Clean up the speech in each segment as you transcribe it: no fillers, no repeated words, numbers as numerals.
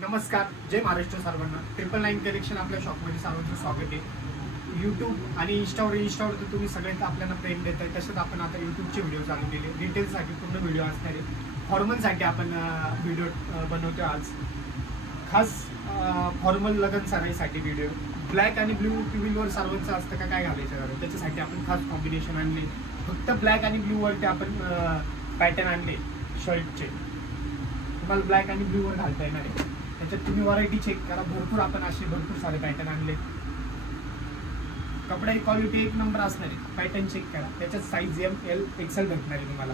नमस्कार, जय महाराष्ट्र सर्वांना। 999 कलेक्शन आपल्या शॉपमध्ये सर्वांचं स्वागत आहे। यूट्यूब आणि इंस्टावर तर तुम्ही सगळ्यांत आपल्याला प्रेम देत आहे। तसंच आपण आता यूट्यूबचे व्हिडिओ चालू केले। डिटेल्ससाठी पूर्ण व्हिडिओ असणार आहे। फॉर्मलसाठी आपण व्हिडिओ बनवतो आज। खास फॉर्मल लग्न सराईसाठी व्हिडिओ। ब्लॅक आणि ब्ल्यू टीव्हीवर सर्वांचं असतं का काय घालायचं घालून, त्याच्यासाठी आपण खास कॉम्बिनेशन आणले। फक्त ब्लॅक आणि ब्ल्यूवरती आपण पॅटर्न आणले शर्टचे। तुम्हाला ब्लॅक आणि ब्ल्यूवर घालता येणार आहे। त्याच्यात तुम्ही व्हरायटी चेक करा, भरपूर आपण असे भरपूर सारे पॅटर्न आणले। कपड्याची क्वालिटी एक नंबर असणार आहे। पॅटर्न चेक करा, त्याच्यात साईज ML XL भेटणार आहे तुम्हाला।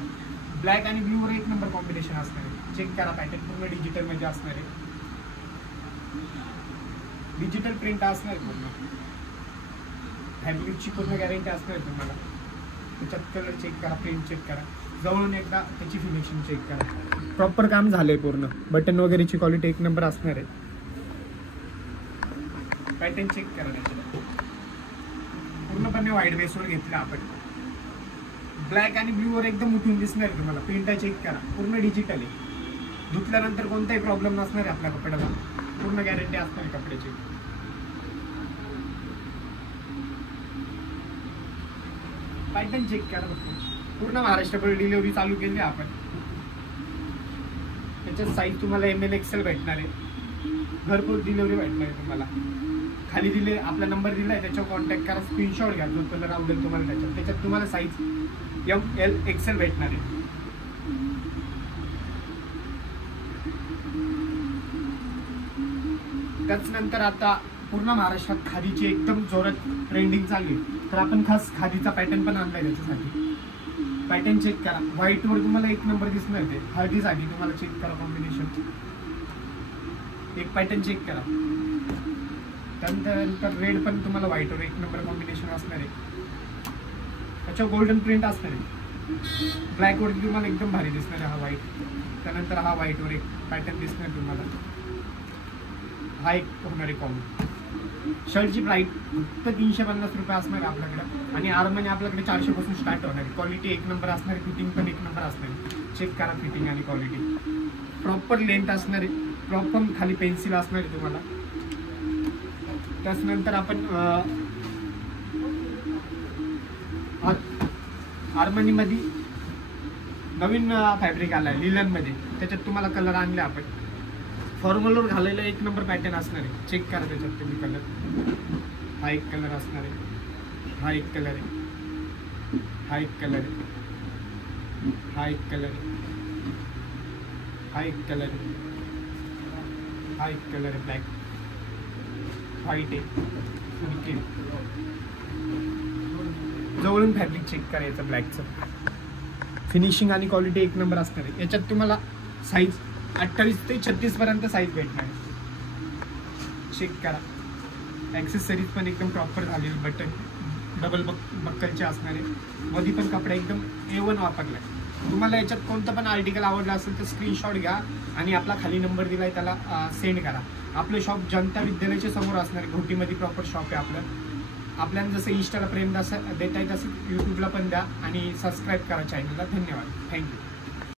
ब्लॅक आणि ब्ल्यूवर एक नंबर कॉम्बिनेशन असणार आहे। चेक करा, पॅटर्न पूर्ण डिजिटल मध्ये असणार आहे। डिजिटल प्रिंट असणार आहे पूर्ण। फॅब्रिकची पूर्ण गॅरंटी असणार आहे तुम्हाला। त्याच्यात कलर चेक करा, प्रिंट चेक करा, जवळून एकदा त्याची फिनिशिंग चेक करा। प्रॉपर काम झालंय पूर्ण। बटन वगैरेची क्वालिटी एक नंबर असणार आहे। पॅटर्न चेक करा, त्याच्यात पूर्णपणे व्हाईट बेसवर घेतला आपण। ब्लॅक आणि ब्ल्यूवर एकदम उठून दिसणार आहे तुम्हाला। प्रिंट चेक करा, पूर्ण डिजिटल आहे। धुतल्यानंतर कोणताही प्रॉब्लेम नसणार आहे आपल्या कपड्याला। पूर्ण गॅरंटी असणार आहे कपड्याची। पॅटर्न चेक करा, पूर्ण महाराष्ट्रभर डिलिव्हरी चालू केली आपण। त्याच्यात साईज तुम्हाला ML XL भेटणार आहे। भरपूर डिलिव्हरी भेटणार आहे तुम्हाला। खाली दिले आपला नंबर दिलाय, त्याच्यावर कॉन्टॅक्ट करा, स्क्रीनशॉट घ्या जो कलर आवडेल तुम्हाला। त्याच्यात तुम्हाला साईज ML XL भेटणार आहे। त्याचनंतर आता पूर्ण महाराष्ट्रात खादीची एकदम जोरात ट्रेंडिंग चालली, तर आपण खास खादीचा पॅटर्न पण आणलाय त्याच्यासाठी। पॅटर्न चेक करा, व्हाईटवर तुम्हाला एक नंबर दिसणार ते। हळदीसाठी तुम्हाला चेक करा कॉम्बिनेशन। एक पॅटर्न चेक करा, त्यानंतर रेड पण तुम्हाला व्हाईटवर एक नंबर कॉम्बिनेशन असणार आहे। त्याच्यावर गोल्डन प्रिंट असणार आहे। ब्लॅकवरती तुम्हाला एकदम भारी दिसणार आहे हा व्हाईट। त्यानंतर हा व्हाईटवर एक पॅटर्न दिसणार तुम्हाला। हा एक होणार आहे कॉम्बो। शर्टची प्राइस फक्त 350 रुपये असणार आहे आपल्याकडे। आणि आरमनी आपल्याकडे 400 पासून स्टार्ट होणार आहे। क्वालिटी एक नंबर असणार आहे, फिटिंग पण एक नंबर असणार आहे। चेक करा फिटिंग आणि क्वालिटी। प्रॉपर लेंथ असणार आहे, प्रॉपर खाली पेन्सिल असणार आहे तुम्हाला। त्यानंतर आपण आरमनीमध्ये नवीन फॅब्रिक आलाय लिलनमध्ये। त्याच्यात तुम्हाला कलर आणले आपण। फॉर्मलवर घालायला एक नंबर पॅटर्न असणार आहे। चेक करा त्याच्यात तुम्ही कलर। हा एक कलर असणार आहे, हा एक कलर आहे, हा एक कलर आहे, हा एक कलर आहे, हा एक कलर आहे, हा एक कलर आहे। ब्लॅक, व्हाईट आहे। जवळून फॅब्रिक चेक करायचं ब्लॅकचं। फिनिशिंग आणि क्वालिटी एक नंबर असणार आहे। याच्यात तुम्हाला साईज 28 ते 36 पर्यंत साईज भेटणार आहे। चेक करा, ॲक्सेसरीज पण एकदम प्रॉपर झालेली। बटन डबल बक्कलचे असणार आहे। मध्ये पण कपडा एकदम A1 वापरलाय। तुम्हाला याच्यात कोणतं पण आर्टिकल आवडलं असेल तर स्क्रीनशॉट घ्या आणि आपला खाली नंबर दिलाय त्याला सेंड करा। आपलं शॉप जनता विद्यालयाच्या समोर असणार आहे। घोटीमध्ये प्रॉपर शॉप आहे आपलं। आपल्याला जसं इंस्टाला प्रेम देता येईल तसं यूट्यूबला पण द्या आणि सबस्क्राईब करा चॅनलला। धन्यवाद, थँक्यू।